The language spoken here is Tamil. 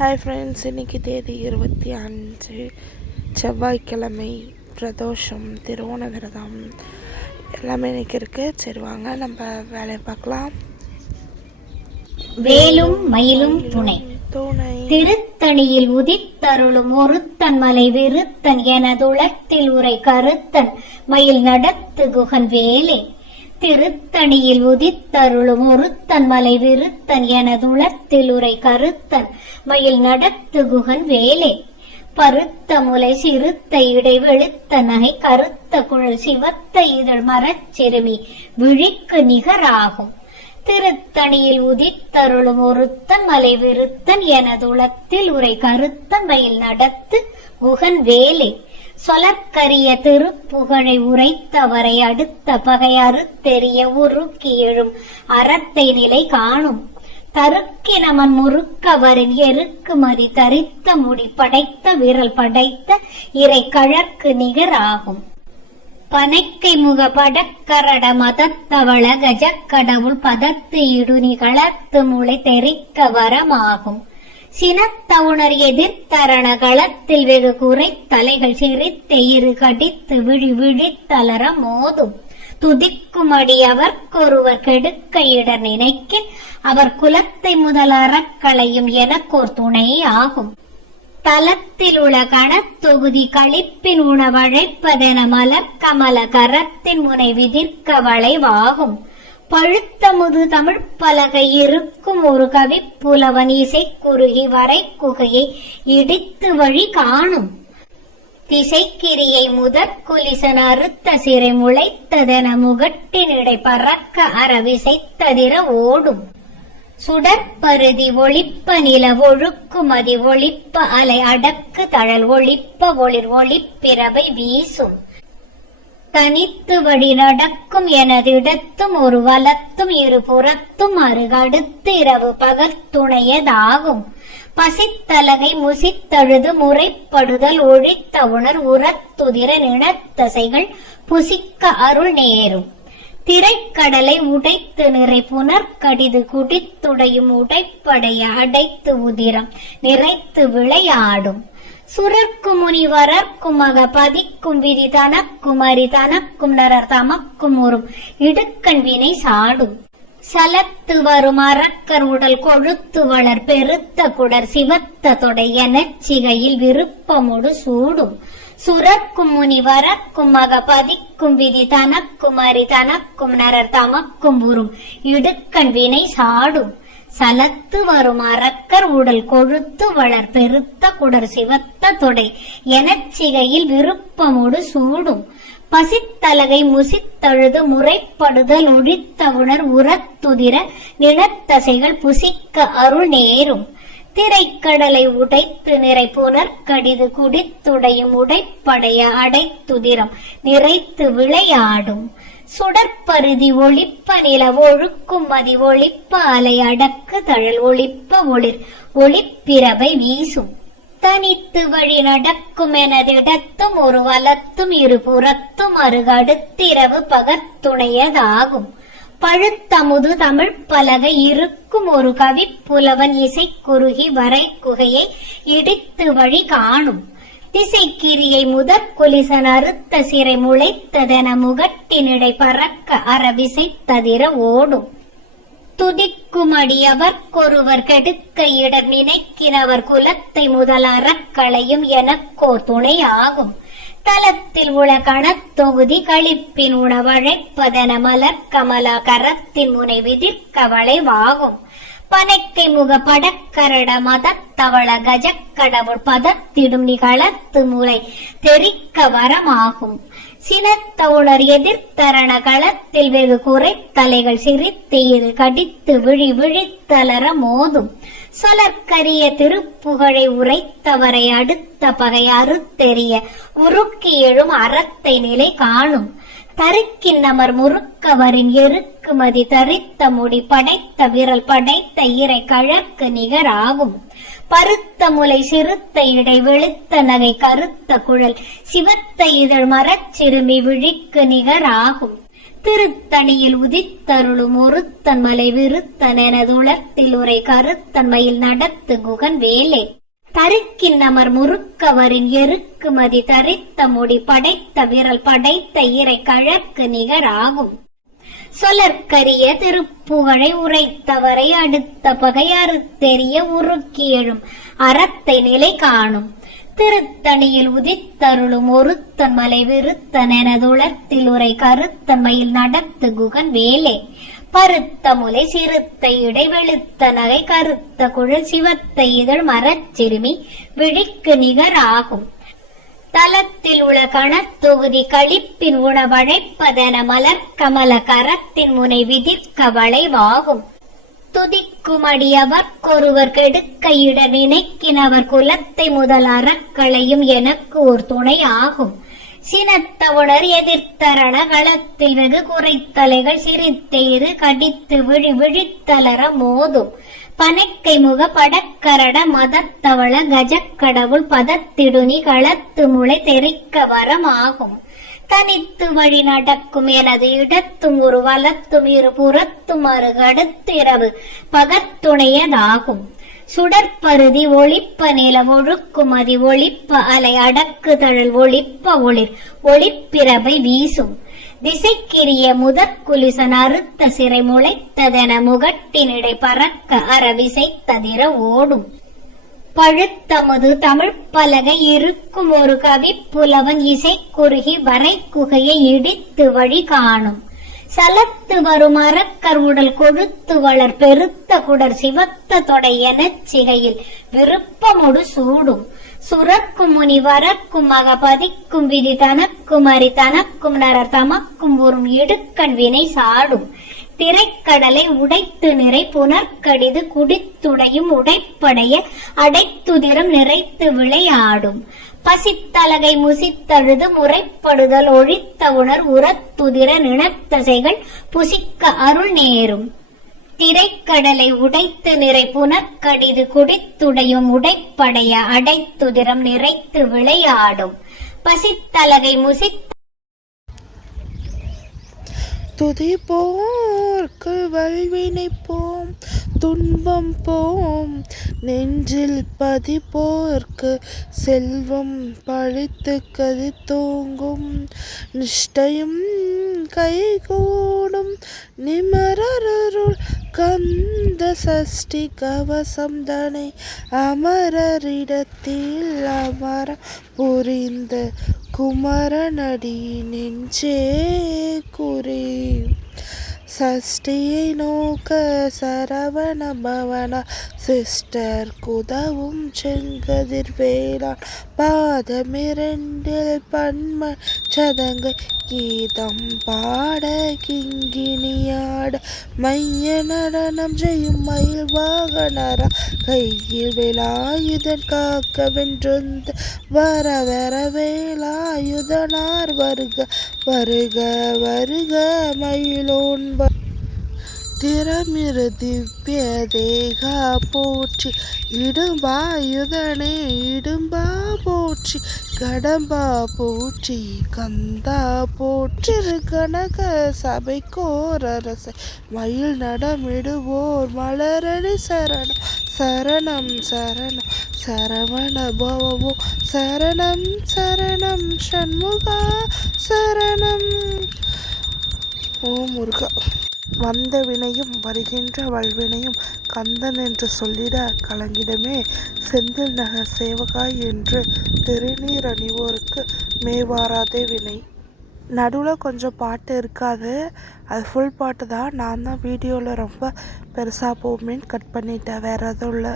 ஹாய் ஃப்ரெண்ட்ஸ், இன்றைக்கி தேதி 25 செவ்வாய்க்கிழமை, பிரதோஷம், திருவோண விரதம் எல்லாமே இன்றைக்கி இருக்குது. சரி வாங்க நம்ம வேலையை பார்க்கலாம். வேலும் மயிலும் துணை திருத்தணியில் உதித்தருளும் ஒருத்தன் மலை விருத்தன் எனதுளத்தில் உரை கருத்தன் மயில் நடத்து குகன் வேலே. திருத்தணியில் உதித்தருளும் ஒருத்தன் மலை விருத்தன் எனதுளத்தில் உரை கருத்தன் மயில் நடத்து குகன் வேலே. பருத்த முலை சிறுத்த இடை வெளுத்த நகை கருத்த குழல் சிவத்த இதழ் மரச்சிறுமி விழிக்கு நிகராகும். திருத்தணியில் உதித்தருளும் ஒருத்தன் மலை விருத்தன் எனதுளத்தில் உரை கருத்தன் மயில் நடத்து குகன் வேலே. சொலற்கரிய திருப்புகழை உரைத்தவரை அடுத்த பகை அறுத்தெறிய உருக்கி எழும் அறத்தை நிலை காணும். தருக்கினமன் முறுக்கவரின் எருக்கு மதி தரித்த முடி படைத்த விரல் படைத்த இறை கழற்கு நிகராகும். பனைக்கை முக படக்கரட மதத்தவள கஜக்கடவுள் பதத்து இடுனி களத்து முளை தெரிக்க வரமாகும். சினத்தவுணர் எதிர்த்தரண களத்தில் வெகு குறை தலைகள் சிரித்த இரு கடித்து விழி விழித்தளர மோதும். துதிக்குமடி அவர்க்கொருவர் கெடுக்க இடர் நினைக்கின் அவர் குலத்தை முதல் அறக்களையும் எனக்கோர் துணை ஆகும். தலத்தில் உள்ள கணத்தொகுதி களிப்பின் உணவழைப்பதென மலர் கமல கரத்தின் முனை விதிர்க்க வளைவாகும். பழுத்த முது தமிழ் பலகை இருக்கும் ஒரு கவி புலவன் இசை குறுகி வரை குகையை இடித்து வழி காணும். திசைக்கிரியை முதற் குலிசன் அறுத்த சிறை முளைத்ததென முகட்டினிடை பறக்க அறவிசைத்ததிர ஓடும். சுடற்பருதி ஒளிப்ப நில ஒழுக்குமதி ஒளிப்ப அலை அடக்கு தழல் ஒளிப்ப ஒளிர் ஒளிப்பிரவை வீசும். தனித்து வழி நடக்கும் எனதிடத்தும் ஒரு வலத்தும் இரு புறத்தும் அருகடுத்து இரவு பகத்துணையதாகும். பசித்தலகை முசித்தழுது முறைப்படுதல் ஒழித்த உணர் உரத்துதிர நினத்தசைகள் புசிக்க அருள் நேரும். திரைக்கடலை உடைத்து நிறை புனர்கடிது குடித்துடையும் உடைப்படைய அடைத்து உதிரம் நிறைத்து விளையாடும். சுரர்க்கும் முனி வரர்க்கும் மக பதிக்கும் விதி தனக்கும் அரி தனக்கும் நரர் தமக்கும் உறும் இடுக்கண் வினை சாடும். சலத்து வரும் அரக்கர் உடல் கொழுத்து வளர் பெருத்த குடர் சிவத்த தொடை எனச்சிகையில் விருப்பமோடு சூடும். சுரர்க்கும் முனி வரர்க்கும் மக பதிக்கும் விதி தனக்கும் அரி தனக்கும் நரர் தமக்கும் உறும் இடுக்கண் வினை சாடும். சலத்து வரும் அரக்கர் உடல் கொழுத்து வளர் பெருத்த குடர் சிவத்த தொடை எனச்சிகையில் விருப்பமோடு சூடும். பசித்தலகை முசித்தழுது முறைப்படுதல் ஒழித்த உணர் உரத்துதிர நிலத்தசைகள் புசிக்க அருள் நேரும். திரைக்கடலை உடைத்து நிறை புனர்கடிது குடித்துடையும் உடைப்படைய அடைத்துதிரம் நிறைத்து விளையாடும். சுடற்பருதி ஒளிப்ப நில ஒழுக்கும் மதி ஒளிப்ப அலை அடக்கு தழல் ஒளிப்ப ஒளிர் ஒளிப்பிரவை வீசும். தனித்து வழி நடக்கும் எனதிடத்தும் ஒரு வலத்தும் இரு புறத்தும் அருகடுத்திரவு பகத்துணையதாகும். பழுத்தமுது தமிழ் பலகை இருக்கும் ஒரு கவி புலவன் இசை குறுகி வரை குகையை இடித்து வழி காணும். திசைக்கிரியை முதற் குலிசன் அறுத்த சிறை முளைத்ததென முகட்டினிடை பறக்க அறவிசைத்ததிர ஓடும். துதிக்குமடி அவர்க்கொருவர் கெடுக்க இடர் நினைக்கினவர் குலத்தை முதல் அறக்களையும் எனக்கோர் துணை ஆகும். தலத்தில் உள்ள கணத்தொகுதி களிப்பின் உணவழைப்பதென மலர் கமலா கரத்தின் முனை விதிர்க்க வளைவாகும். பனைக்கை முக படக்கரட மதத்தவள கஜக்கடவுள் பதத்திடும் நிகழத்து முறை தெரிக்க வரமாகும். சினத்தவுணர் எதிர்த்தரண களத்தில் வெகு குறை தலைகள் சிரித்து இரு கடித்து விழி விழித்தளர மோதும். சொலற்கரிய திருப்புகழை உரைத்தவரை அடுத்த பகை அறுத்தெறிய உருக்கி எழும் அறத்தை நிலை காணும். தருக்கின் நமர் முறுக்கவரின் எருக்கு மதி தரித்த முடி படைத்த விரல் படைத்த இறை கழற்கு நிகராகும். பருத்த முலை சிறுத்த இடை வெளுத்த நகை கருத்த குழல் சிவத்த இதழ் மரச்சிறுமி விழிக்கு நிகராகும். திருத்தணியில் உதித்தருளும் ஒருத்தன் மலை விருத்தன் எனதுளத்தில் உரை கருத்தன் மயில் நடத்து குகன் வேலே தருக்கின் அமர் முறுக்கவரின் எருக்கு மதி தரித்த முடி படைத்த விரல் படைத்த இறை கழற்கு நிகராகும் சொலற்கரிய திருப்புகழை உரைத்தவரை அடுத்த பகை அறுத்தெறிய உருக்கி எழும் அறத்தை நிலை காணும் திருத்தணியில் உதித்தருளும் ஒருத்தன் மலை விருத்தன் எனதுளத்தில் உரை கருத்தன் மயில் நடத்து குகன் வேலே பருத்த முலை சிறுத்த இடை வெளுத்த நகை கருத்த குழல் சிவத்த இதழ் மரச்சிறுமி விழிக்கு நிகராகும் தலத்தில் உள்ள கணத்தொகுதி களிப்பின் உணவழைப்பதென மலர் கமல கரத்தின் முனை விதிர்க்க வளைவாகும் துதிக்குமடி அவர்க்கொருவர் கெடுக்கையிட நினைக்கினவர் குலத்தை முதல் அறக்களையும் எனக்கு ஒரு துணை ஆகும் சினத்தவுணர் எதிர்த்தரண களத்தில் வெகு குறைத்தலைகள் சிரித்தெய்து கடித்து விழித்தளர மோதும் பனைக்கை முக படக்கரட மதத்தவள கஜக்கடவுள் பதத்திடுனி களத்து முளை தெரிக்க வரமாகும் தனித்து வழி நடக்கும் எனது இடத்தும் ஒரு வலத்தும் இரு புறத்தும் அருகடுத்திரவு பகத்துணையதாகும் சுடற்பருதி ஒளிப்ப நில ஒழுக்குமதி ஒளிப்ப அலை அடக்கு தழல் ஒளிப்ப ஒளிர் ஒளிப்பிரபை வீசும் திசைக்கிரிய முதற்குலிசன் அறுத்த சிறை முளைத்ததென முகட்டினிடை பறக்க அறவிசைத்ததிர ஓடும் பழுத்தமது தமிழ் பலகை இருக்கும் ஒரு கவி புலவன் இசை குறுகி வரை குகையை இடித்து வழி காணும் சலத்து வரும் அறக்கர் உடல் கொழுத்து வளர் பெருத்த குடர் சிவத்த தொடை எனச் சிகையில் விருப்பமொடு சூடும் சுரக்கும் முனி வரக்கும் மகபதிக்கும் விதி தனக்கும் அரி தனக்கும் நரர் தமக்கும் ஒரு இடுக்கண் வினை சாடும் திரைக்கடலை உடைத்து நிறை புனர்கடிது குடித்துடையும் உடைப்படைய அடைத்துதிரம் நிறைத்து விளையாடும் பசித்தலகை முசித்தழுது முறைப்படுதல் ஒழித்த உணர் உரத்துதிர நினத்தசைகள் புசிக்க அருள் நேரும் திரைக்கடலை உடைத்து நிறை புனர்கடிது குடித்துடையும் உடைப்படைய அடைத்துதிரம் நிறைத்து விளையாடும் பசித்தலகை முசித்த துதிப்போர்க்கு வல்வினை போம் துன்பம் போம் நெஞ்சில் பதிப்போர்க்கு செல்வம் பழித்து கதி தூங்கும் நிஷ்டையும் கைகூடும் நிமரருள் கந்த சஷ்டி கவசம் தனை அமரரிடத்தில் அமர புரிந்த குமரனடி நெஞ்சே குறி சஷ்டியை நோக்க சரவண பவன சிஸ்டர் குதவும் செங்கதிர் வேளாண் பாதமிரண்டில் பன்ம சதங்கை கீதம் பாட கிங்கினியாட மைய நடனம் செய்யும் மயில் வாகனரா கையில் வேலாயுதன் காக்க வென்றுந்த வர வர வேலாயுதனார் வருக வருக வருக மயிலோன் திறமிரு திவ்ய தேகா போற்றி இடும்பாயுதனே இடும்பா போற்றி கடம்பா போற்றி கந்தா போற்றி கனக சபைக்கோரரசை மயில் நடமிடுவோர் மலரடி சரணம் சரணம் சரணம் சரவண பவவோ சரணம் சரணம் சண்முகா சரணம். ஓ முருகா. வந்த வினையும் வருகின்ற வல்வினையும் கந்தன் என்று சொல்லிட கலங்கிடமே செந்தில் நகர் சேவகாய் என்று திருநீர் அணிவோருக்கு மேவாராதே வினை. நடுவில் கொஞ்சம் பாட்டு இருக்காது, அது ஃபுல் பாட்டு தான். நான் தான் வீடியோவில் ரொம்ப பெருசாக போகுமேன்னு கட் பண்ணிட்டேன், வேறு எதுவும் இல்லை.